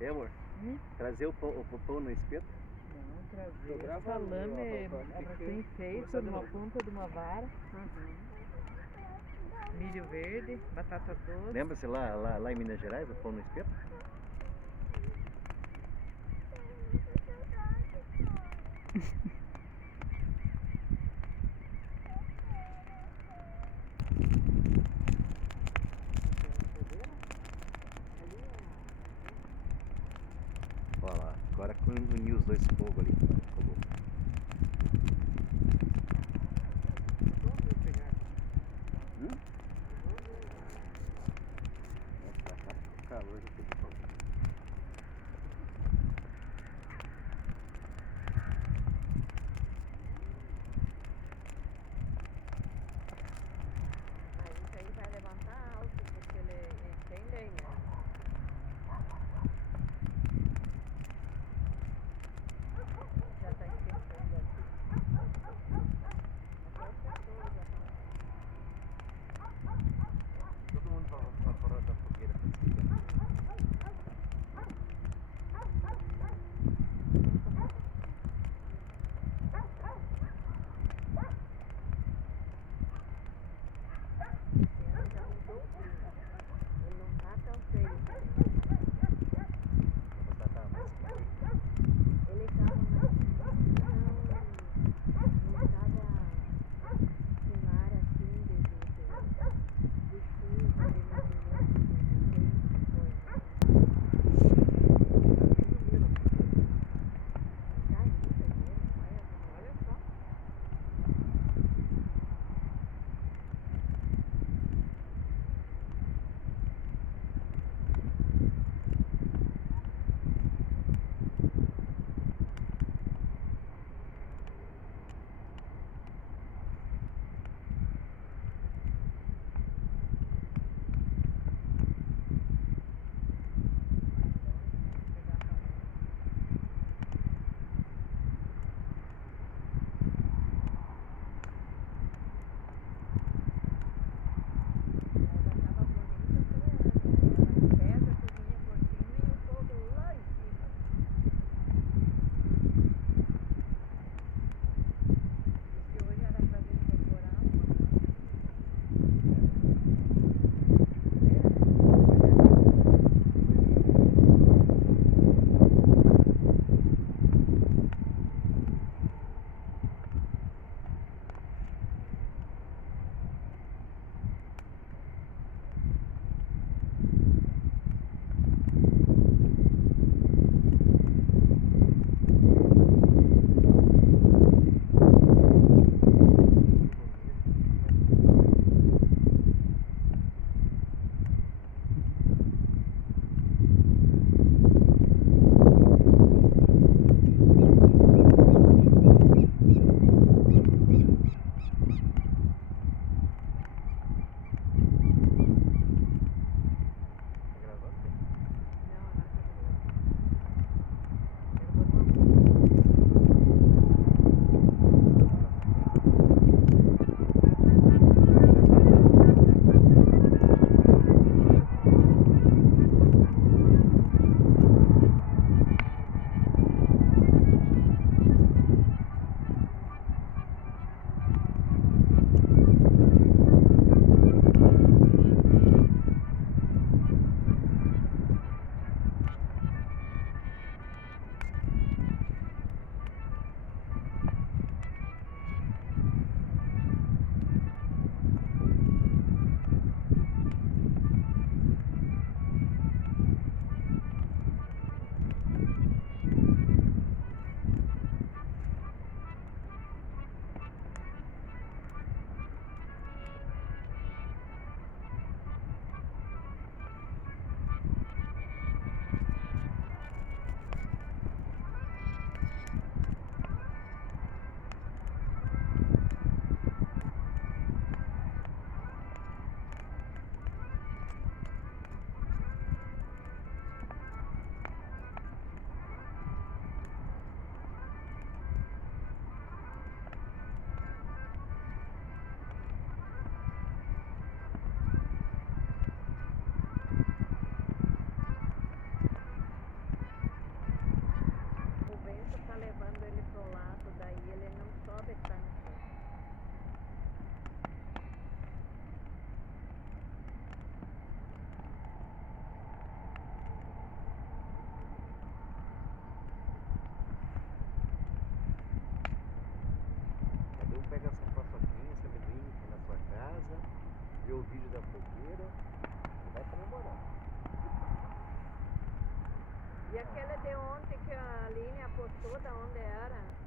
É, amor? Trazer o pão no espeto? Não, trazer salame recém-feito numa ponta de uma vara. Milho verde, batata doce. Lembra-se lá em Minas Gerais, o pão no espeto? Olha lá, agora uniu os dois fogos ali. Ficou bom. Tá com calor, já tem que fazer. Isso aí vai levantar alto, porque ele tem lenha. Já está esquentando aqui. Até as pessoas já estão. Todo mundo vai fora da fogueira. de ontem que a Aline apostou da onde era.